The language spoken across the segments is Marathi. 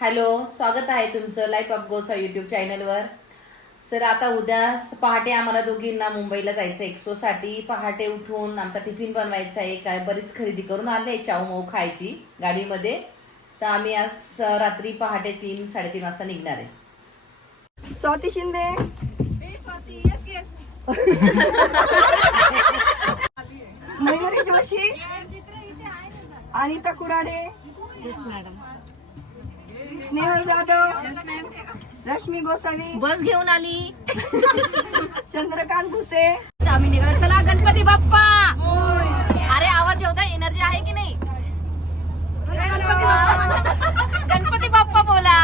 हॅलो स्वागत आहे तुमचं लाईफ ऑफ गोसा युट्यूब चॅनलवर तर आता उद्या पहाटे आम्हाला दोघींना मुंबईला जायचं एक्सपो साठी पहाटे उठून आमचा टिफिन बनवायचा आहे. काय बरीच खरेदी करून आले चाऊ माऊ खायची गाडीमध्ये. तर आम्ही आज रात्री पहाटे तीन साडेतीन वाजता निघणार आहे. स्वाती शिंदे. मयुरी जोशी. अनिता कुराडे. स्नेहल जाधव रश्मी गोसावी बस घेऊन आली. चंद्रकांत भुसे. आम्ही निघालो. चला गणपती बाप्पा. अरे आवाज एवढा एनर्जी आहे की नाही? गणपती बाप्पा बोला.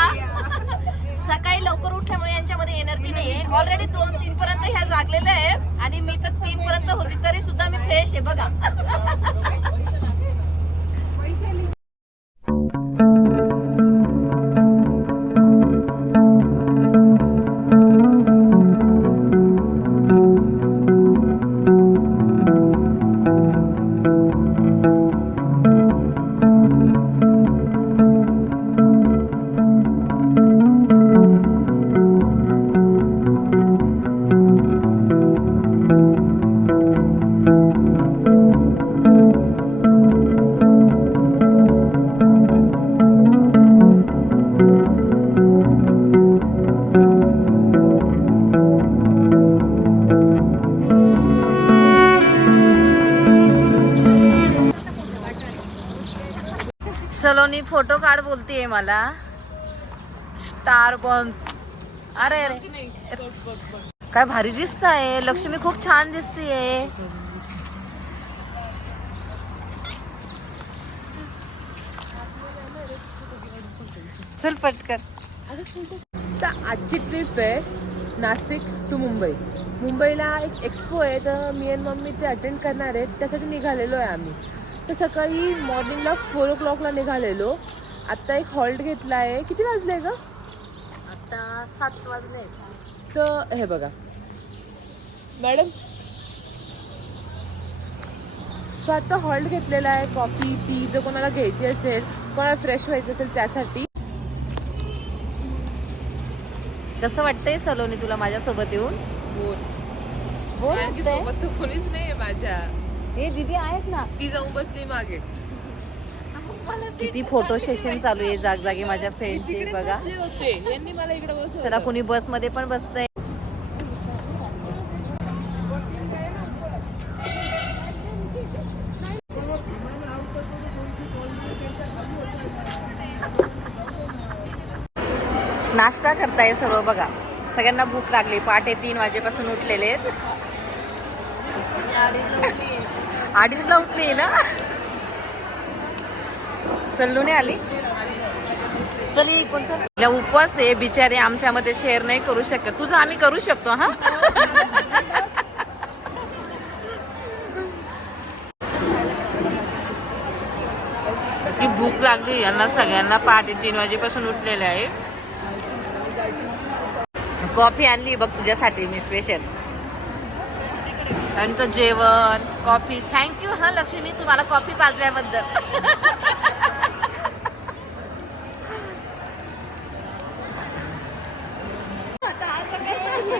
सकाळी लवकर उठल्यामुळे यांच्यामध्ये एनर्जी नाही ऑलरेडी दोन तीन पर्यंत ह्या जागलेल्या आहेत. आणि मी तर तीन पर्यंत होती तरी सुद्धा मी फ्रेश आहे बघा. काढ मला. स्टार बॉम्ब्स अरे अरे. काय भारी दिसत आहे लक्ष्मी खूप छान दिसतीये. चल पटकन. तर आजची ट्रिप आहे नाशिक टू मुंबई. मुंबईला एक एक्सपो आहे तर मी आणि मम्मी ते अटेंड करणार आहेत. त्यासाठी निघालेलो आहे आम्ही. तर सकाळी मॉर्निंगला फोर ओ क्लॉकला निघालेलो. आत्ता एक हॉल्ट घेतला आहे. किती वाजले ग? आता सात वाजले. तर हे बघा. मॅडम. सो आता हॉल्ट घेतलेला आहे कॉफी टी जर कोणाला घ्यायची असेल कोणाला फ्रेश व्हायचं असेल त्यासाठी. कसं वाटतंय सलोनी तुला माझ्यासोबत येऊन? बोल. तर कोणीच नाही माझ्या. हे दिदी आहेत ना. ती जाऊन बसली मागे. किती फोटो सेशन चालू आहे जागजागी माझ्या फ्रेंडचे बघा. चला कुणी बसमध्ये पण बसतंय. नाश्ता करताय सर्व बघा. सगळ्यांना भूक लागली. पहाटे तीन वाजेपासून उठलेले आहेत अडीचला उठली ना? सल्लूने आली. चली कोणचा? तिला उपवास आहे बिचारे आमच्यामध्ये शेअर नाही करू शकत. तुझं आम्ही करू शकतो हा? की भूक लागली यांना सगळ्यांना पहाटे तीन वाजेपासून उठलेले आहे. कॉफी आणली बघ तुझ्यासाठी मी स्पेशल आणि जेवण कॉफी. थँक्यू हा लक्ष्मी तुम्हाला कॉफी पाजल्याबद्दल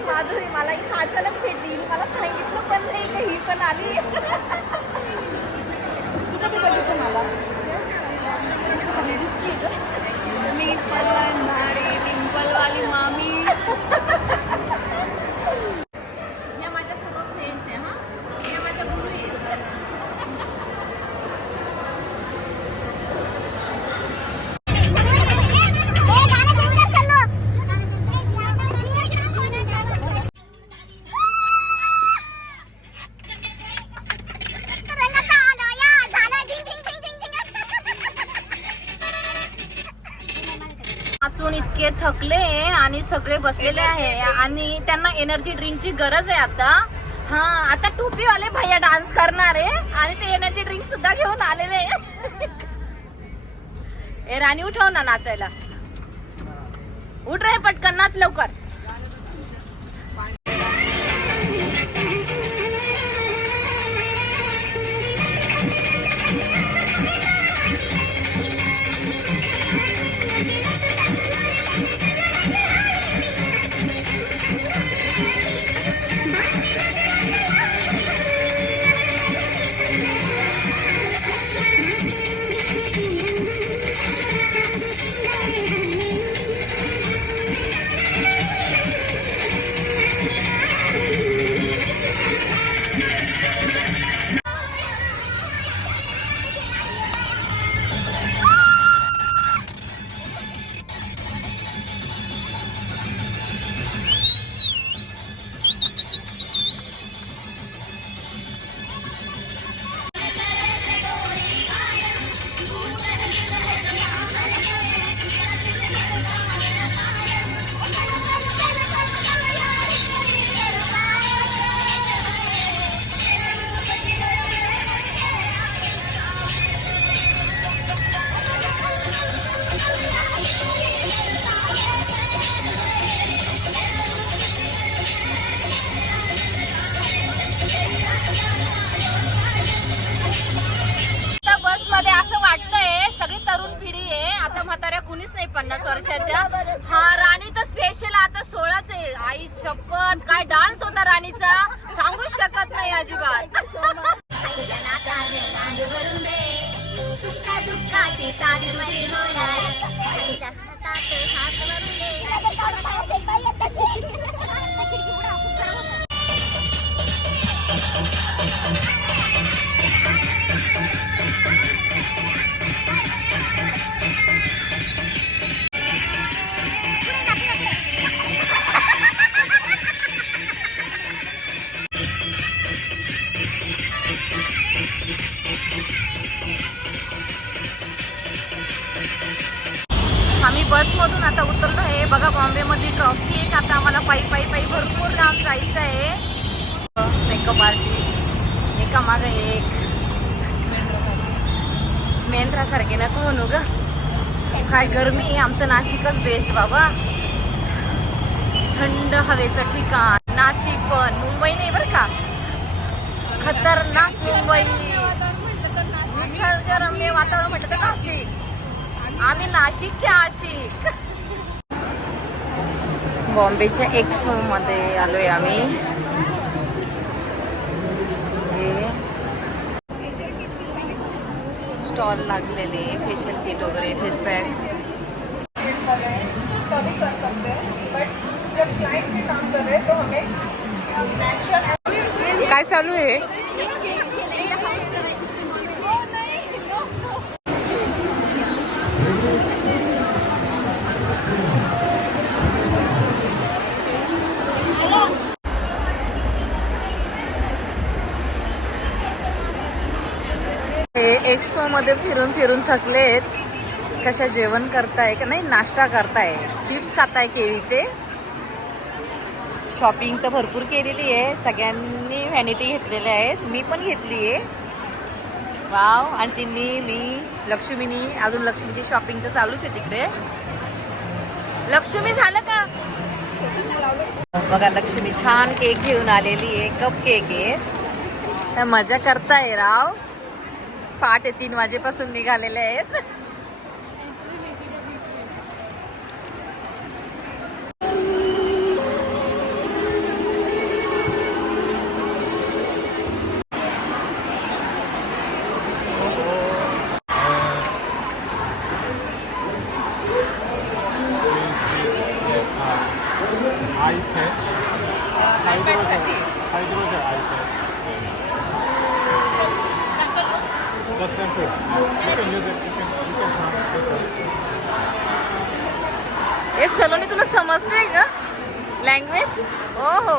माधुरी मला इथं अचानक भेटली मला सांगितलं पण नाही पण आली. तू कधी बघितलं मला. मी पण भारी पिंपलवाली मामी. सगळे बसलेले आहे आणि त्यांना एनर्जी ड्रिंकची गरज आहे आता. हा आता टोपीवाले भैया डान्स करणार आहे आणि ते एनर्जी ड्रिंक सुद्धा घेऊन आलेले आहे. ए राणी उठव ना नाचायला. उठ रे पटकन नाच लवकर. त्याच्या. हा राणी तर स्पेशल आता सोळाच आहे. आई शपथ. काय डान्स होता राणीचा? सांगूच शकत नाही अजिबात. मेंढरासारखे नको म्हणू ग. काय गरमी आमचं नाशिकच बेस्ट बाबा. थंड हवेचं ठिकाण नाशिक पण मुंबई नाही बरं का? खतरनाक मुंबई. निसर्गरम्य वातावरण म्हटलं तर नाशिक. आम्ही नाशिकचे आशिक. बॉम्बेच्या एक्सो मध्ये आलोय आम्ही. स्टॉल लागलेले फेशियल किट वगैरे फेस पॅक काय चालू आहे? एक्सपो मध्ये फिरून फिरून थकलेत कशा जेवण करताय? का नाही नाश्ता करताय. चिप्स खाताय केळीचे. शॉपिंग तर भरपूर केलेली आहे. सगळ्यांनी व्हॅनिटी घेतलेल्या आहेत. मी पण घेतली आहे. वाव आणि तिन्ही मी लक्ष्मीनी अजून लक्ष्मीची शॉपिंग तर चालूच आहे तिकडे. लक्ष्मी झालं का? बघा लक्ष्मी छान केक घेऊन आलेली आहे. कप केक आहे. तर मजा करताय राव. पहाटे तीन वाजेपासून निघालेले आहेत. हे सलोनी तुला समजते का लँग्वेज हो हो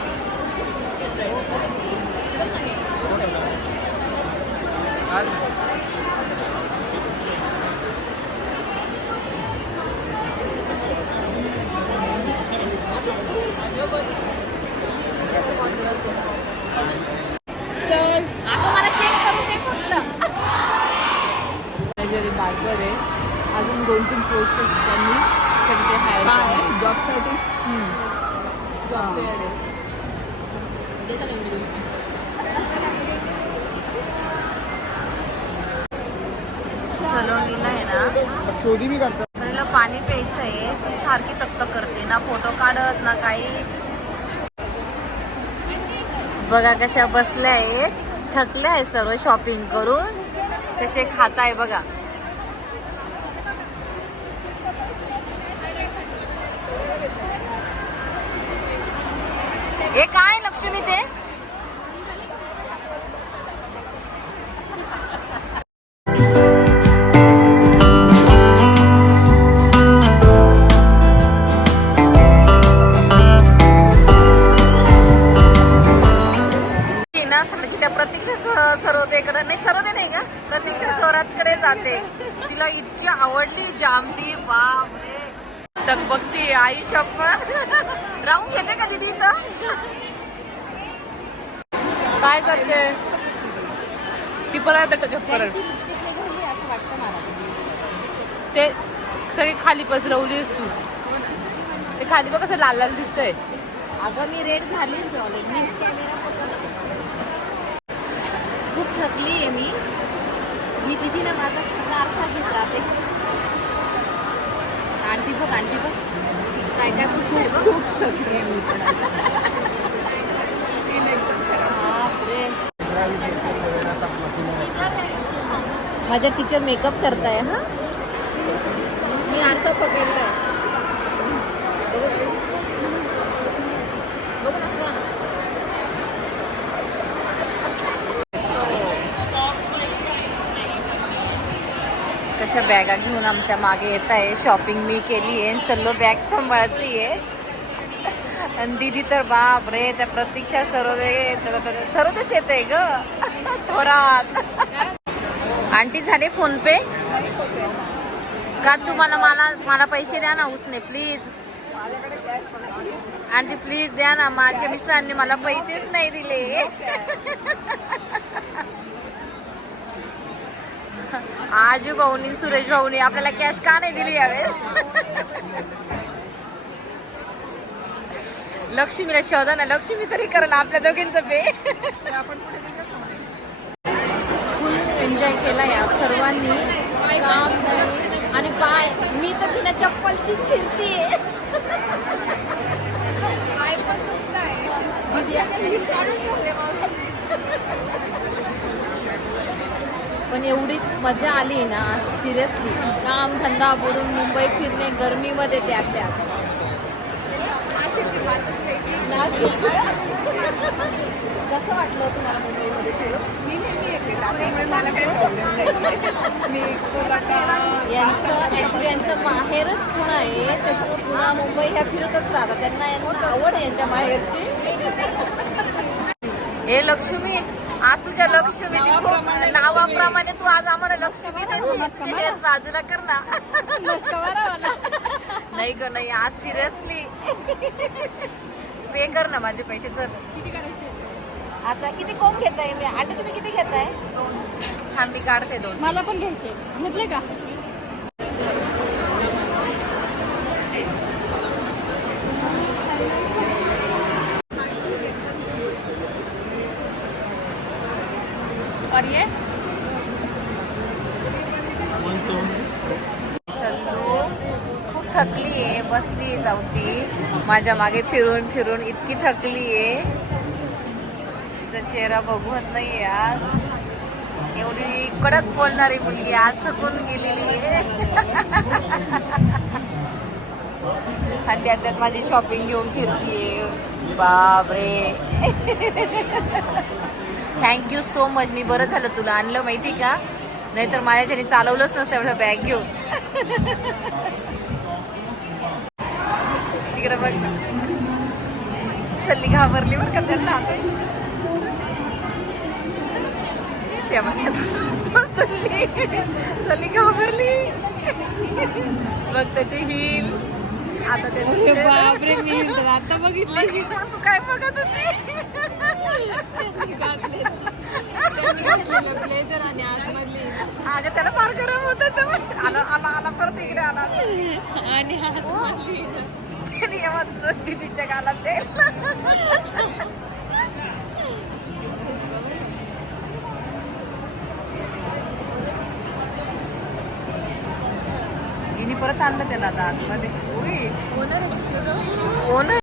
जॉबसाठी जॉब फेअर आहे सलोनीला आहे ना शोधी मी करतो पाणी प्यायचं आहे ती सारखी तक्क करते ना फोटो काढत ना काही. बघा कशा बसल्या आहेत थकल्या आहे सर्व शॉपिंग करून. कसे खाताय बघा. ती परत चप्पल ते सगळी खाली पसरवलीस तू. ते खाली बघ कसं लाल लाल दिसतंय. अगं मी रेड ऑलरेडी खूप थकली आहे मी. मी तिथीनं माझा आरसा घेतला ते आंटी बघ आंटी बघ. काय काय पुसणार बघ. खूप थकली आहे मी. बापरे. माझ्या टीचर मेकअप करताय हा? मी आरसा पकडलाय. कशा बॅगा घेऊन आमच्या मागे येत आहे. शॉपिंग मी केली आहे सल्लो बॅग सांभाळतीये. आणि दीदी तर बाप रे त्या प्रतीक्षा सरोदे सर्वच येते आहे ग. थोरात. आंटी झाले फोन पे. का तुम्हाला मला मला पैसे द्या ना उसने प्लीज आंटी प्लीज द्या ना. माझ्या मिस्टरांनी मला पैसेच नाही दिले. आजू भाऊनी सुरेश भाऊनी आपल्याला कॅश का नाही दिली यावेळेस? लक्ष्मीला शोधा ना. लक्ष्मी तरी करला आपल्या दोघींचं पे. आपण एन्जॉय केला या सर्वांनी. आणि पाय. मी तर बिना चप्पलचीच फिरते पाय पण एवढी मजा आली ना सिरियसली. काम धंदा बुडून मुंबई फिरणे गरमीमध्ये त्यात त्यात नाशिकची. कसं वाटलं तुम्हाला फिरून यांचं माहेरच पुणं आहे. त्याच्यामुळे पुणा मुंबई ह्या फिरतच राहतात. त्यांना यांना आवड आहे यांच्या माहेरची. हे लक्ष्मी आज तुझ्या लक्ष्मीची खूप नावाप्रमाणे तू आज आम्हाला लक्ष्मी देते बाजूला कर ना. नाही ग नाही आज सिरियसली. पे कर ना माझे पैसे चल. आता किती कोण घेताय? मी आटे तुम्ही किती घेताय? हा मी काढते दोन. मला पण घ्यायचे. घेतले का? और ये सल्लू खूप थकली आहे बसली जाऊती माझ्या मागे फिरून फिरून इतकी थकली आहे तिचा चेहरा बघवत नाही आज. एवढी कडक बोलणारी मुलगी आज थकून गेलेली आहे. आणि त्यात त्यात माझी शॉपिंग घेऊन फिरतीये. बापरे. थँक्यू सो मच मी बरं झालं तुला आणलं माहिती का? नाहीतर माझ्याच्याने चालवलंच नसतं एवढं बॅग घेऊन. तिकडे बघ सल्ली घाबरली बरं का त्यांना त्या बघ तो सल्ली. सल्ली घाबरली बघ त्याचे हिल आता बापरे मी आता बघितलं. तू काय बघत होती? ब्लेझर आणि आतमधले. अगं त्याला फार गरम होत आला आला आला परत इकडे आला. आणि तिच्या गालात ते हिने परत आणलं त्याला आता आतमध्ये. ओनर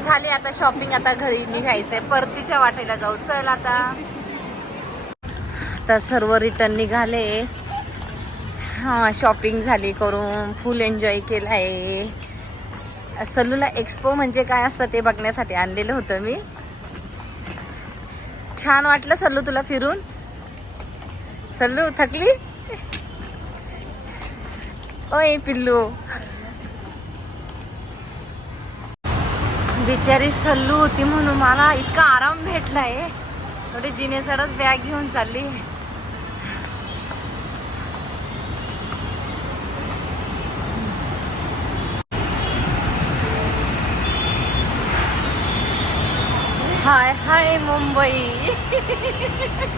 झाली आता शॉपिंग आता घरी निघायचंय. परतीच्या वाटेला जाऊ. चल आता. आता सर्व रिटर्न निघाले. हा शॉपिंग झाली करून. फुल एन्जॉय केला आहे सल्लूला एक्सपो म्हणजे काय असतं ते बघण्यासाठी आणलेलं होतं मी. छान वाटलं सल्लू तुला फिरून. सल्लू थकली? ओय पिल्लू. बिचारी सल्लू होती म्हणून मला इतका आराम भेटलाय. थोडी जिने सडत बॅग घेऊन चालली. हाय हाय मुंबई.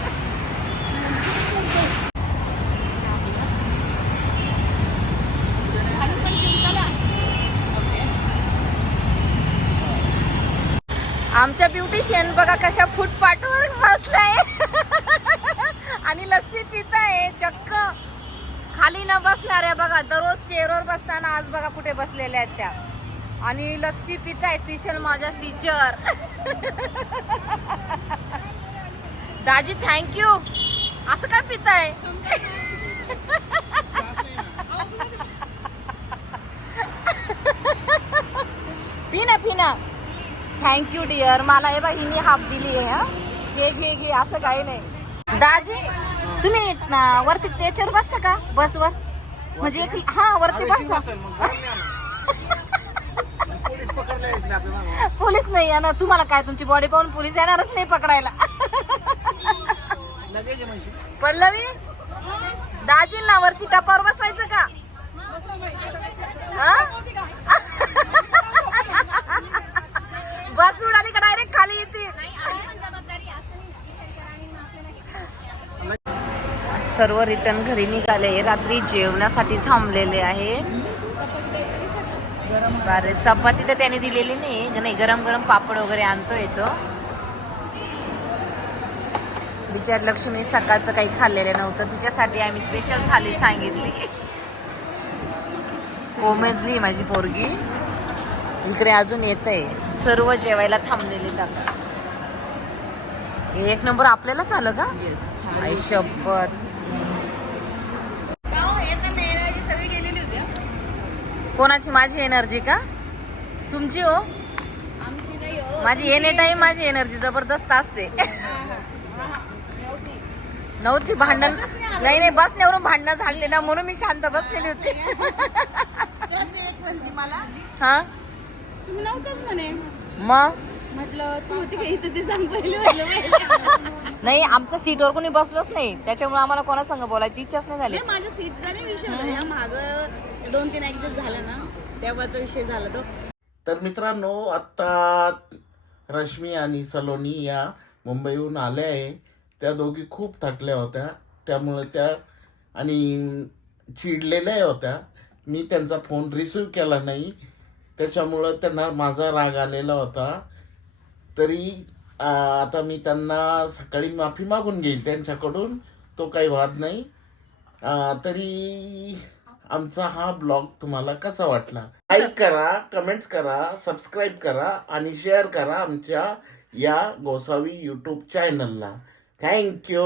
आमच्या ब्युटिशियन बघा कशा फुटपाथवर बसलाय. आणि लस्सी पित आहे चक्क. खाली न बसणार आहे बघा दररोज चेअरवर बसताना आज बघा कुठे बसलेल्या आहेत त्या. आणि लस्सी पित आहे स्पेशल माझ्या टीचर दाजी थँक्यू असं काय पित आहे पिना पिना. थँक्यू डिअर मला हे बघ हिने हाफ दिली आहे हा. घे घे घे असं काही नाही. दाजी तुम्ही ना वरती त्याच्यावर बसता का? बसवर म्हणजे एक हा वरती बसता. पोलीस नाही येणार. तुम्हाला काय तुमची बॉडी पाहून पोलीस येणारच नाही पकडायला. पल्लवी दाजींना वरती टपावर बसवायचं का? हा? बस उडाली का डायरेक्ट खाली येते सर्व रिटर्न घरी निघाले रात्री जेवणासाठी थांबलेले आहे. अरे चपाती तर त्याने दिलेली नाही. नाही गरम गरम पापड वगैरे आणतो येतो. बिचार लक्ष्मी सकाळचं काही खाल्लेलं नव्हतं. तिच्यासाठी आम्ही स्पेशल थाली सांगितली. कोमेजली माझी पोरगी. इकडे अजून येत आहे सर्व जेवायला थांबलेले जातात एक नंबर आपल्यालाच आलं का? आई शपथ. कोणाची? माझी एनर्जी का? तुमची हो? माझी एनी टाइम माझी एनर्जी जबरदस्त असते. नव्हती भांडण नाही नाही बसण्यावरून भांडणं झाले ना म्हणून मी शांत बसलेली होती. हा? नव्हतंच म्हणे. मग? म्हटलं तू होती का इथं ते सांग पहिले नाही आमच्या सीटवर कोणी बसलोच नाही. त्याच्यामुळे आम्हाला कोणा संग बोलायची इच्छाच नाही झाली. माझ्या सीटचा नाही विषय होता. ह्या माग दोन तीन ऍक्सिडेंट झाला ना तेव्हाचा विषय झाला तो. तर मित्रांनो आत्ता रश्मी आणि सलोनी या मुंबईहून आल्या आहे. त्या दोघी खूप थकल्या होत्या. त्यामुळे त्या आणि चिडलेल्या होत्या. मी त्यांचा फोन रिसीव केला नाही. त्याच्यामुळं त्यांना माझा राग आलेला होता. तरी आता मी त्यांना सकाळी माफी मागून घेईल त्यांच्याकडून. तो काही वाद नाही. तरी आमचा हा ब्लॉग तुम्हाला कसा वाटला? लाईक करा कमेंट्स करा सबस्क्राईब करा आणि शेअर करा आमच्या या गोसावी यूट्यूब चॅनलला थँक्यू